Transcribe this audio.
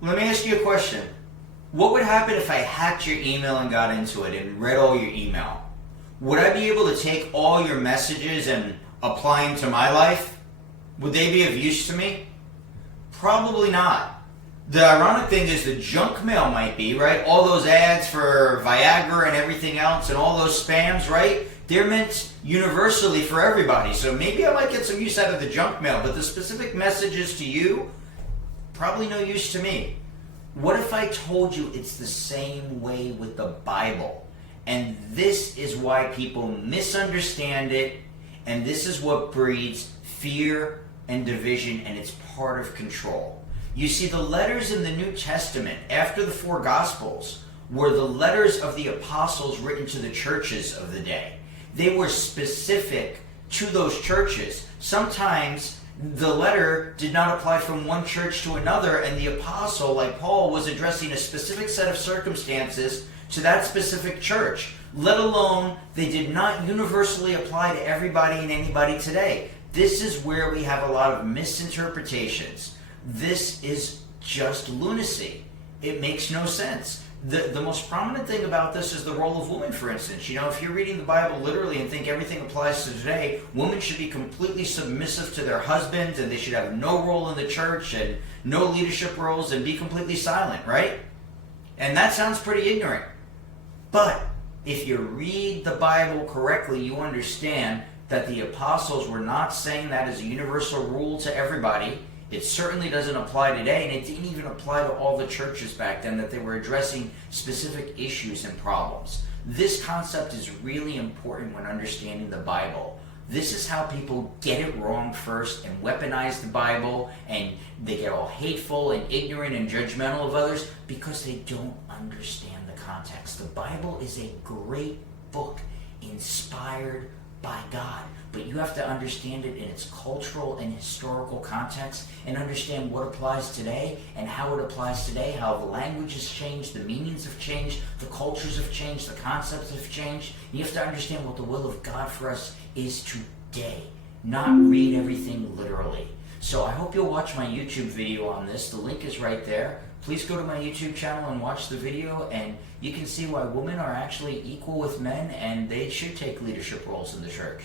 Let me ask you a question. What would happen if I hacked your email and got into it and read all your email? Would I be able to take all your messages and apply them to my life? Would they be of use to me? Probably not. The ironic thing is the junk mail might be, right? All those ads for Viagra and everything else and all those spams, right? They're meant universally for everybody. So maybe I might get some use out of the junk mail, but the specific messages to you, probably no use to me. What if I told you it's the same way with the Bible? And this is why people misunderstand it, and this is what breeds fear and division, and it's part of control. You see, the letters in the New Testament, after the four Gospels, were the letters of the apostles written to the churches of the day. They were specific to those churches. Sometimes the letter did not apply from one church to another, and the apostle, like Paul, was addressing a specific set of circumstances to that specific church, let alone they did not universally apply to everybody and anybody today. This is where we have a lot of misinterpretations. This is just lunacy. It makes no sense. The most prominent thing about this is the role of women, for instance. You know, if you're reading the Bible literally and think everything applies to today, women should be completely submissive to their husbands, and they should have no role in the church and no leadership roles and be completely silent, right? And that sounds pretty ignorant. But if you read the Bible correctly, you understand that the apostles were not saying that as a universal rule to everybody. It certainly doesn't apply today, and it didn't even apply to all the churches back then, that they were addressing specific issues and problems. This concept is really important when understanding the Bible. This is how people get it wrong first and weaponize the Bible, and they get all hateful and ignorant and judgmental of others because they don't understand the context. The Bible is a great book inspired by God, but you have to understand it in its cultural and historical context and understand what applies today and how it applies today, how the language has changed, the meanings have changed, the cultures have changed, the concepts have changed. You have to understand what the will of God for us is today, not read everything literally. So I hope you'll watch my YouTube video on this. The link is right there. Please go to my YouTube channel and watch the video, and you can see why women are actually equal with men and they should take leadership roles in the church.